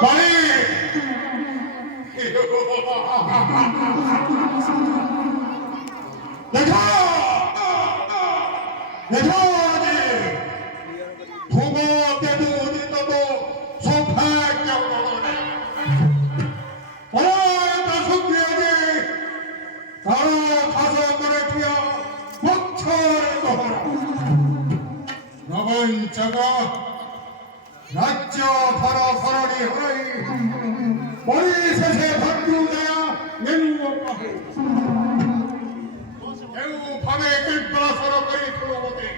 মানে দেখো দেখো যে ভূগোতে দুদিত তো সৌভাগ্য বলনে অনেক শুকিয়ে যে তারা খাসো করে ঠিয়া বছরে গহরা নবঞ্চক রাজ্য ধর ধরণী হই পরিশেষে ভক্তুদয়া নেনুও পাহে ভাবে কৃপণাসর করি ফুলবতে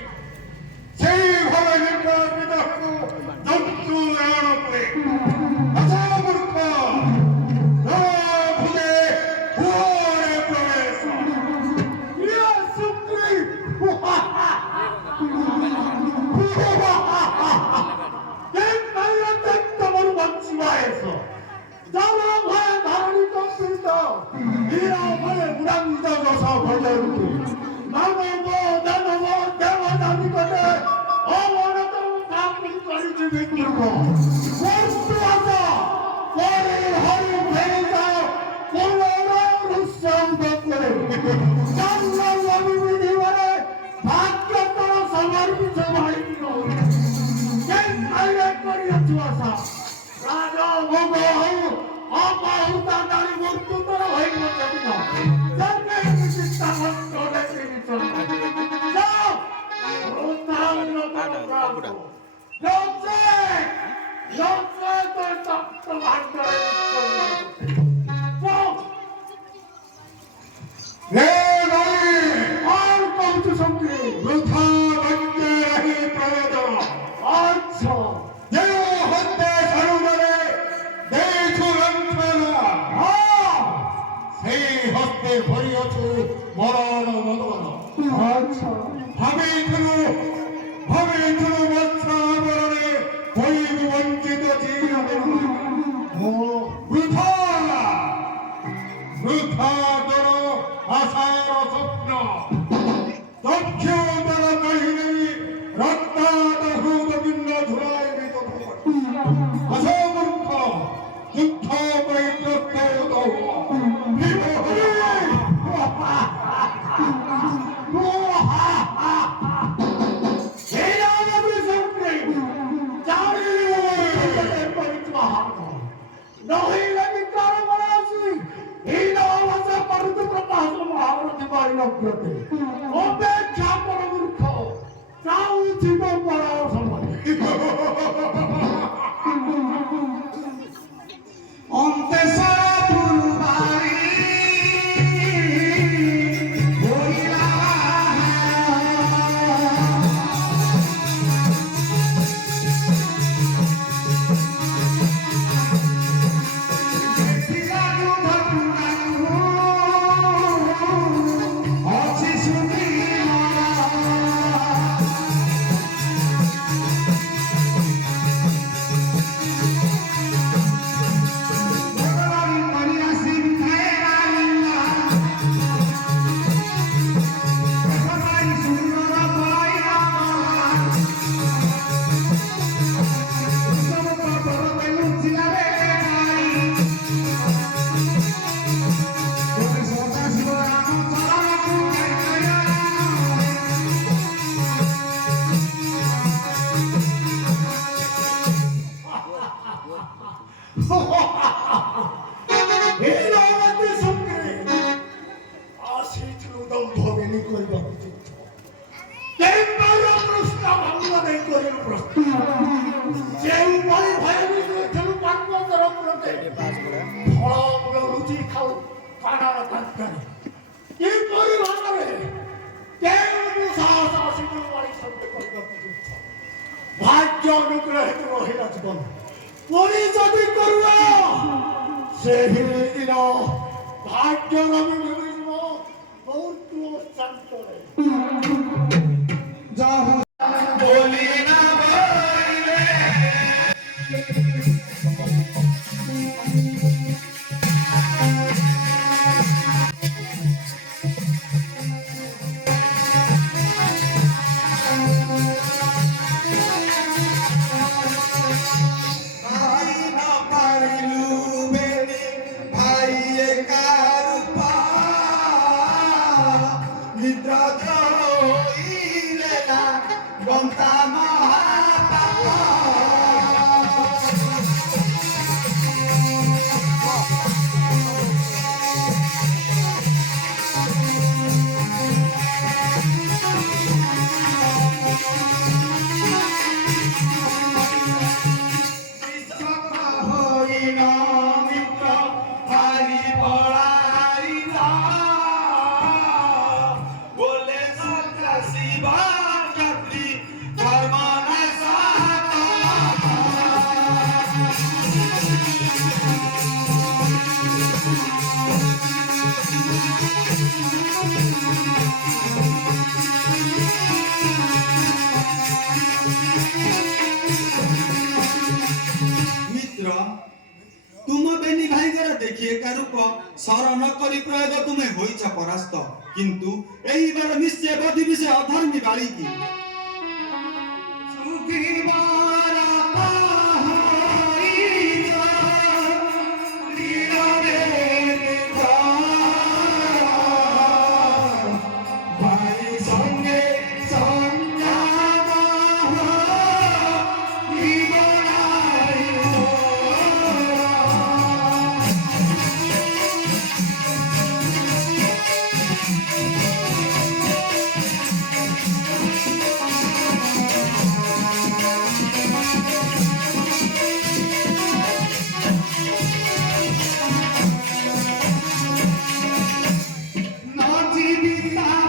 সেইভাবে নির্বাচিত জন্তু রায়ণ করে অসমূর্খ ভুলে ভুরে প্রবেশ সুপ্রি ভাগ্য অনুগ্রহিত মহিলা জীবন পরিচয় করব সেদিন ভাগ্য নবী জীব বহুত শান্তরে বলি না কঠিন মিত্র হারি পড়াইলা বলে সন্ত্রাসী বা জাতি ধর্ম না সাথা तुम बेनी भाई गरा देखिए का रूप शरण करी प्रयोग तुमे होइछ परास्त किंतु एही बार निश्चय बदि विषय अधर्मी बाली की सुखीवारा पाहरिया लीलारे निधारा भाई संगे संजामा जीवनाई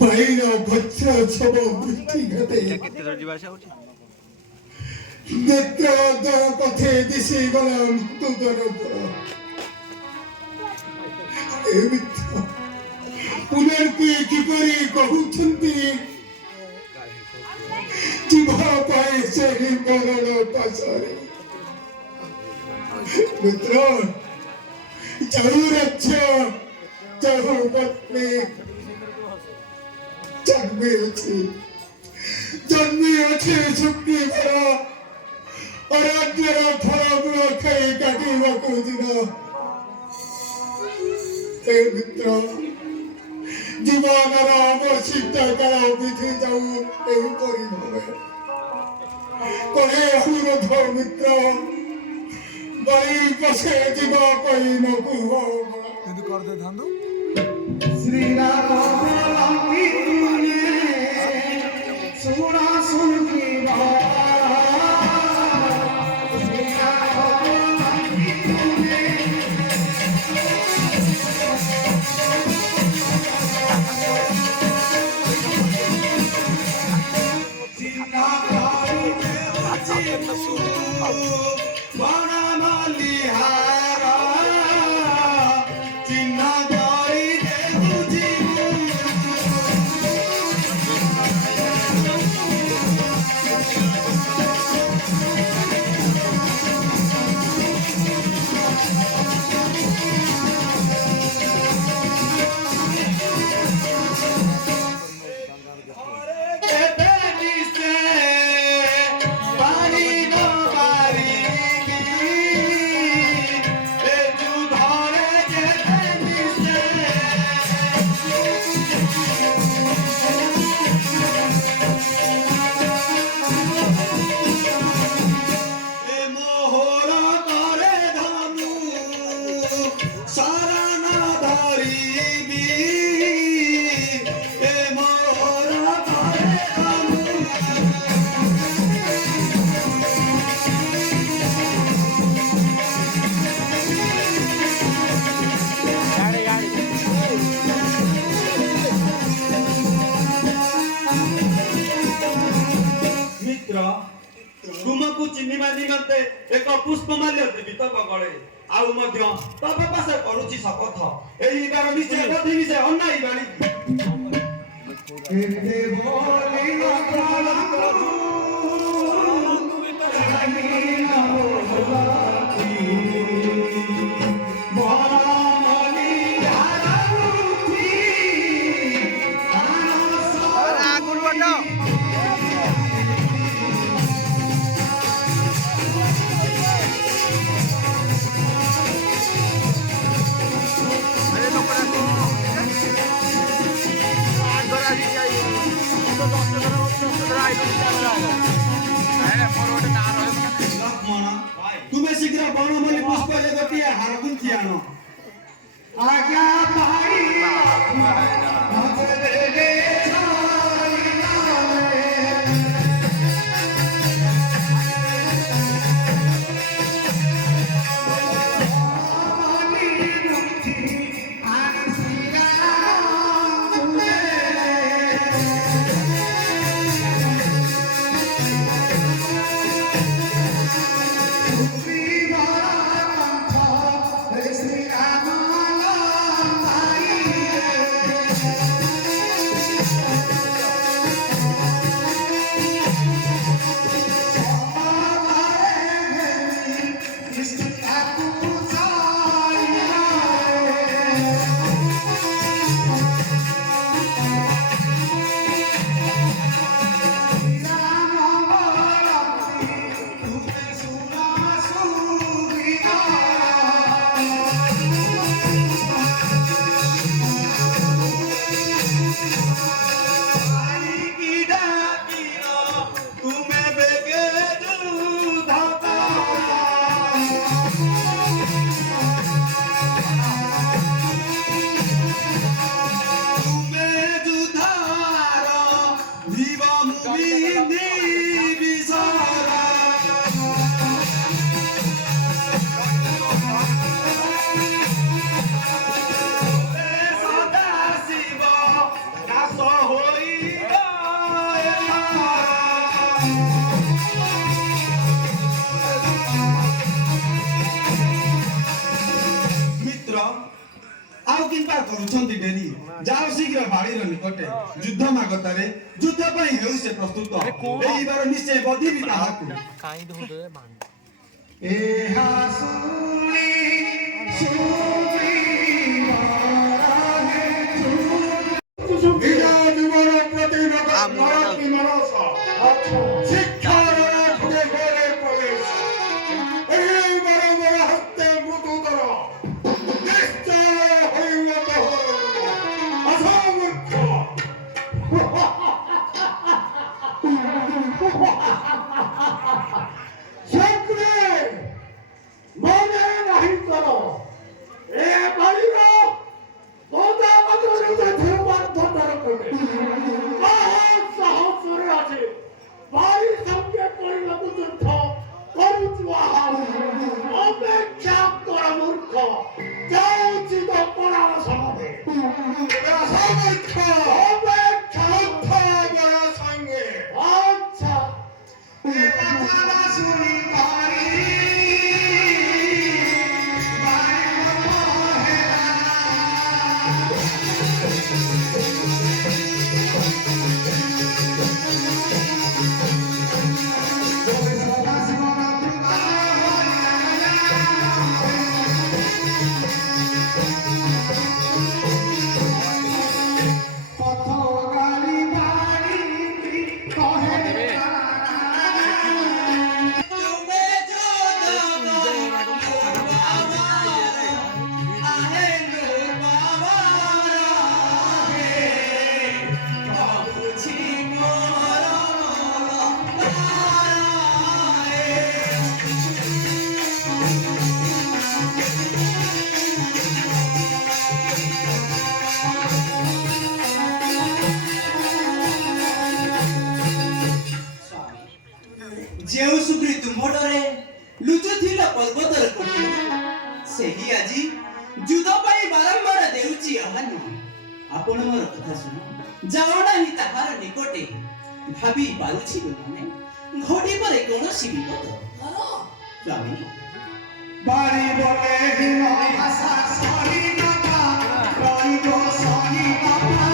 বাইর ভচ্ছ ছব বৃষ্টি ঘটে নেত্র পথে দিশে গলাম তোদের পুনর্কি কিপরি কহুଛନ୍ତି জিভা পায়ে ସେହି ମରଣ ପାଶରେ ମିତ୍ର ଯାଉ ରାଜ୍ୟ ଯାଉ ପତ୍ନୀ ଜନ୍ମି ଅଛି ଶୁକ୍ତି ଫଳ ଅରାଜ୍ୟର ଫଳ ମୂଳ ଖାଇ କାଟିବାକୁ ଦିନ ହେ ମିତ୍ର ଜୀବନର ଅବଶିଷ୍ଟ କାଳ ବିତି ଯାଉ ଏହିପରି ଭାବେ କହେ ଅନୁରୋଧ ମିତ୍ର ବାଇ ପଶେ ଯିବ କହି ନ କୁହ କିନ୍ତୁ କରିଦେଇଥାନ୍ତୁ ଶ୍ରୀରାମ सुना सुन की चिन्ह ଚିହ୍ନିବା ନିମନ୍ତେ ଏକ ପୁଷ୍ପମାଲ୍ୟ ଦେବି ତୋ ଗଳେ ଆଉ ମଧ୍ୟ ତୋ ପାଶେ କରୁଛି ଶପଥ ଏହି ବାର ନିଶ୍ଚୟ ବଧିବି ସେ ଅନାଇ ବାଣୀ କେତେ ବୋଲିଲ ପ୍ରାଣକୁ ଲକ୍ଷ୍ମଣ ତୁମେ ଶୀଘ୍ର ବଣମଲ୍ଲି ପୁଷ୍ପରେ ଗୋଟିଏ ହାର ଗୁନ୍ଥି ଆଣ ଆଜ୍ଞା ଭାଇ ଆଉ କିମ୍ବା କରୁଛନ୍ତି ଡେରି ଯାଅ ଶୀଘ୍ର ବାଳିର ନିକଟେ ଯୁଦ୍ଧ ମାଗତାରେ ଯୁଦ୍ଧ ପାଇଁ ହେଉ ସେ ପ୍ରସ୍ତୁତ ଏହି ବାର ନିଶ୍ଚୟ ବଧିବି ତାହାକୁ ଏହା ଶୁଣି ଜୀବନ ପ୍ରତି ଶିକ୍ଷାର ପ୍ରବେଶ ଏହି ବର ବର ହତ୍ୟା ମୃତ୍ୟୁଦର ଯେଉଁ ସୁଗ୍ରୀ ତୁମ୍ଭ ଡରେ ଲୁଚୁଥିଲ ପର୍ବତର କୋଠେ ସେହି ଆଜି ଯୁଦ୍ଧ ପାଇଁ ବାରମ୍ବାର ଦେଉଛି ଆହ୍ୱାନ ଆପଣ ମୋର କଥା ଶୁଣ ଯାଅ ନାହିଁ ତାହାର ନିକଟେ ଭାବି ପାରୁଛି ମାନେ ଘଟିପାରେ କୌଣସି ବିପଦ। ସ୍ୱାମୀ বাড়ি বলে হীন ভাষা স্বাধীনতা রইব স্বাধীনতা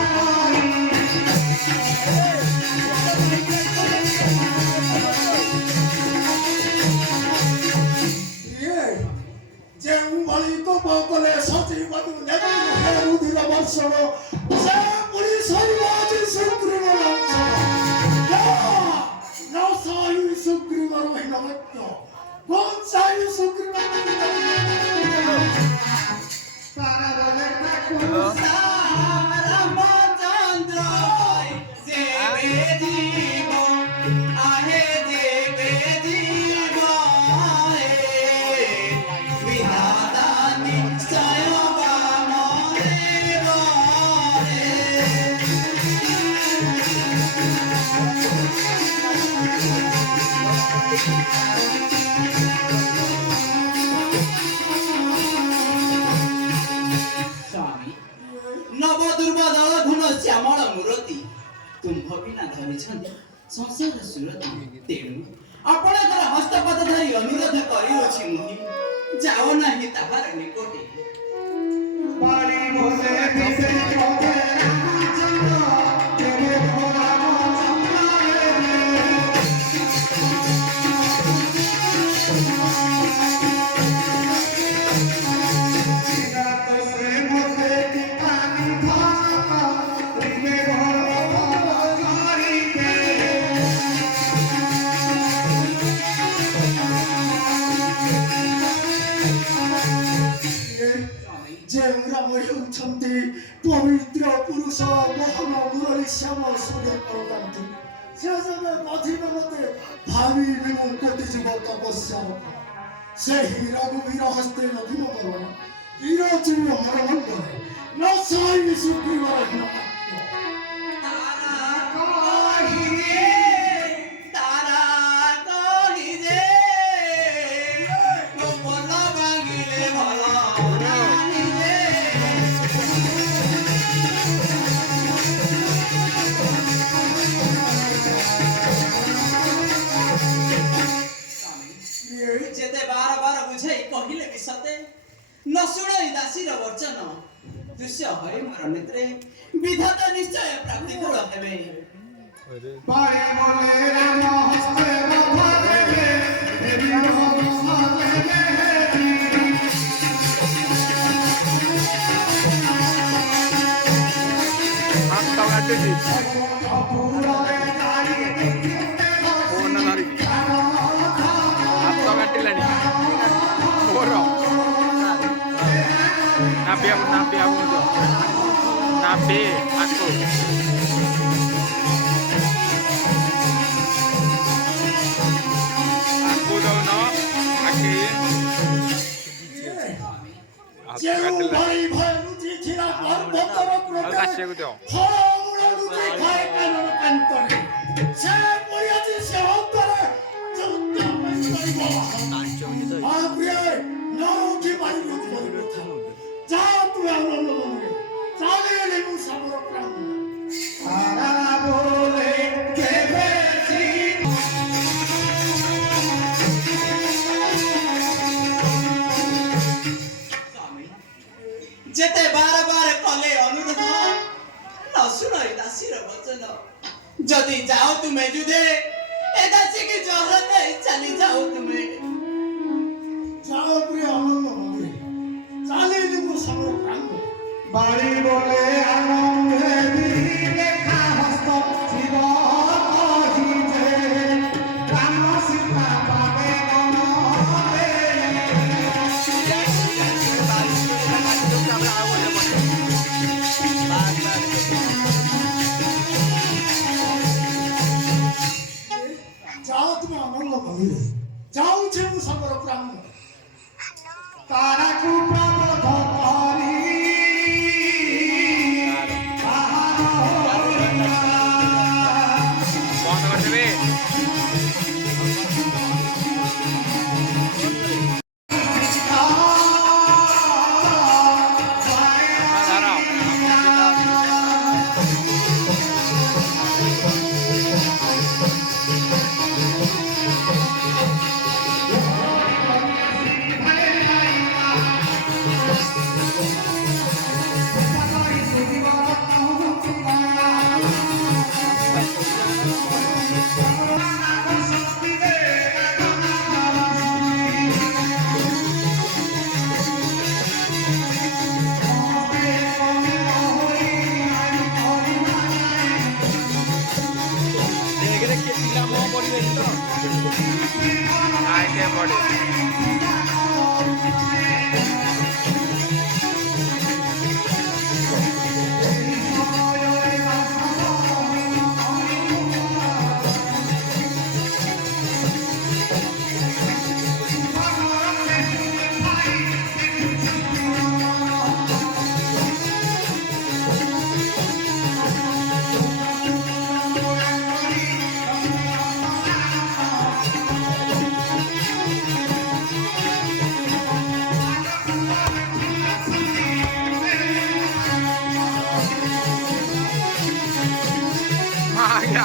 ଯେଉଁଭଳି କୋପ କଲେ ସଚିବକୁ ନେବି ରୁଧିର ବର୍ଷଣ ସେ ପୁଣି ସରିବ ଆଜି ସୁଗ୍ରୀବ ନ ସହି ସୁଗ୍ରୀବର ହୀନମତ୍ୟ ବଞ୍ଚାଇ ସୁଗ୍ରୀବ তারা বলে তাকু রামচন্দ্র যেবে জীব আহে যেবে জীব বিধাতা নিশ্চয় বামদেব ସ୍ୱାମୀ ନବ ଦୁର୍ବଦଳ ଘୁଣ ଶ୍ୟାମଳ ମୂରତି ତୁମ୍ଭ ବିନା ଧରିଛନ୍ତି ସଂସାର ସୁରତି ତେଣୁ ଆପଣଙ୍କର ହସ୍ତପଦ ଧରି ଅନୁରୋଧ କରିଅଛି ମୁହିଁ ଯାଅ ନାହିଁ ତାହାର ନିକଟେ বাড়ি বলে দিছে চলে রামচন্দ্র দেবে ଯେଉଁ ରାମ ହେଉଛନ୍ତି ପବିତ୍ର ପୁରୁଷ ମୋହନ ମୁରଳୀ ଶ୍ୟାମ ସୂର୍ଯ୍ୟ କରନ୍ତି ସେ ଯେବେ ମଝିରେ ମତେ ଭାବିଲି ମୁଁ କୋଟି ଯିବ ତପସ୍ୟା ସେହି ରଘୁବୀର ହସ୍ତେ ନଦୀମ କରଣ ବୀର ଚିହ୍ନ ମନମଣ୍ଡଳେ ନ ସହି ସୁଗ୍ରୀବର ହୀନମତ୍ୟ ଯେତେ ବାର ବାର ବୁଝାଇ କହିଲେ ବି ସତେ ନ ଶୁଣଇ ଦାସୀର ବଚନ ଦୃଶ୍ୟ ହରି ମୋର ନେତ୍ରେ ବିଧାତା ନିଶ୍ଚୟ ପ୍ରାପ୍ତିକୂଳ ହେବେ বাড়ি বলে রাম হস্তে বাধা দেবে দেবী পুরলে দাঁড়ি ಫೋನ್ ಧರಿಸಿ ହାତ କାଟିଲାଣି ମୋର ନାଭି ଆକୁ ଦଉନ ଆଖି ଯେଉଁ ଭଳି ଭୟରୁଚି ଥିଲା ପର୍ବତର କାଶିବାକୁ ଦିଅ ଫଳମୂଳ ଲୁଚି ଖାଏ କାନର କାନ୍ତରେ ସେ ପୁଣି ଆଜି ସେ ଅନ୍ତରେ ଯୁକ୍ତ କରିବ ଆଗୁଏ ନଉଠି ବାୟୁରୁ ପରିବର୍ତ୍ତନ ଯାହା ତୁ ଆନନ୍ଦ ମନରେ ଚାଲିଲେ ମୁଁ ସମର ପ୍ରାଣ তারা বলে দেবে ସ୍ୱାମୀ ଯେତେ ବାର ବାର କଲେ ଅନୁରୋଧ ନ ଶୁଣଇ ଦାସୀର ବଚନ ଯଦି ଯାଅ ତୁମେ ଯୁଧେ ଏ ଦାସୀକି ଜହର ଦେଇ ଚାଲି ଯାଅ ତୁମେ ଯାଅ ପ୍ରିୟ ଆନନ୍ଦ ମନରେ ଚାଲିଲେ ମୁଁ ସମର ପ୍ରାଣ বাড়ি বলে আনন্দে লেখা হস্ত শিব কহিছে রাম সীতা পাবে গণবে ଯାଅ ତୁମେ ଆନନ୍ଦ ମନରେ ଯାଉଛି ମୁଁ ସମର ପ୍ରାଣ তারাকু প্রবধ করি আয়া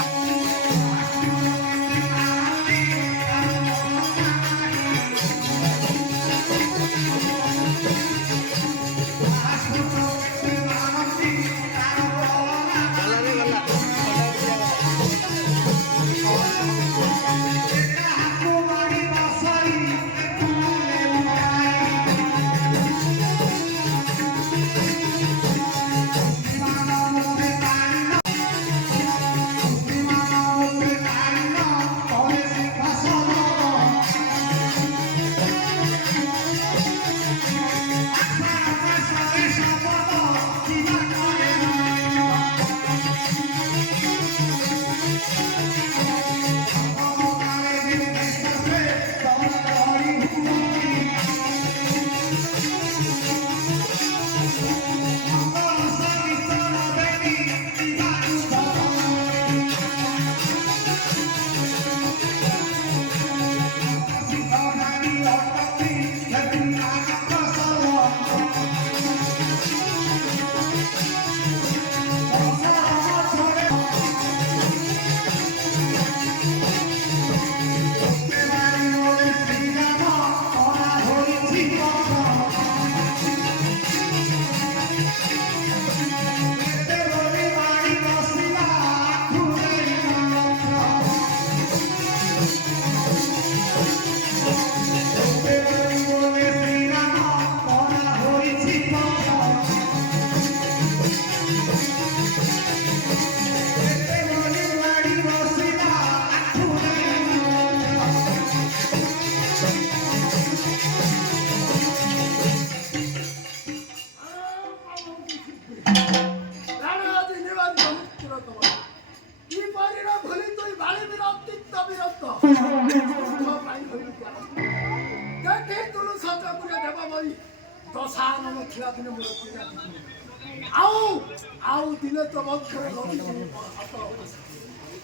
আউ দিলে তো মত করে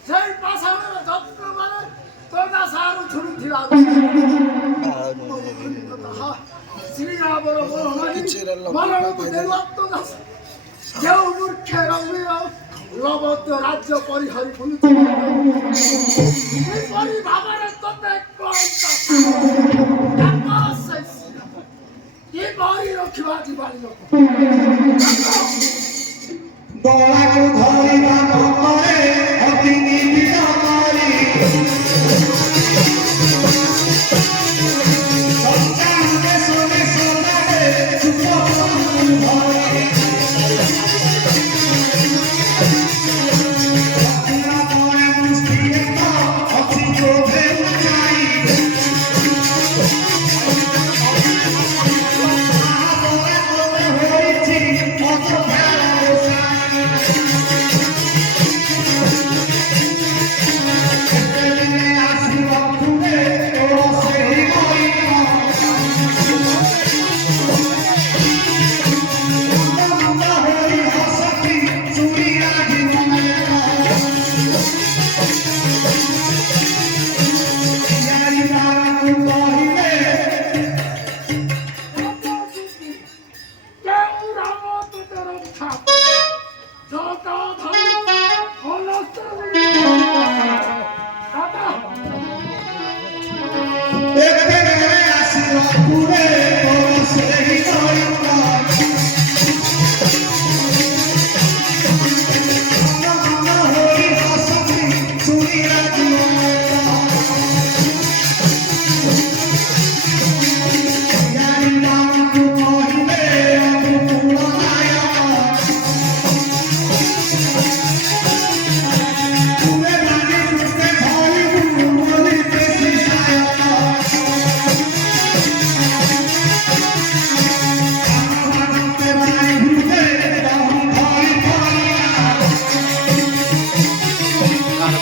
সেই পাশানের যত্ন মানে তোরা সারু ছুরি ছিলা সিরিয়া বড় বড় হমানি মানব দেবত্ব দাস যেও মূর্খে রঙ্গির লবদ্দ রাজ্য পরিহরি ভুলিতে এই পরি ভাবরে তোতে কোনটা কি বই রখিবা দিবারি লোক দলাକୁ ଧରିବା ନକରେ ଅତି ନିବିଡ଼ କରି ସଞ୍ଚାରେ ସୋନେ ସୋନାରେ ଚୁପ ଧରି ଅତିରା ପରେ ମୁଷ୍ଟିରେ ତ ଅତି କ୍ରୋଧେ ଯାଇ ତାପରେ ତୋତେ ହୋଇଛି ମତ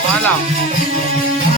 Palam.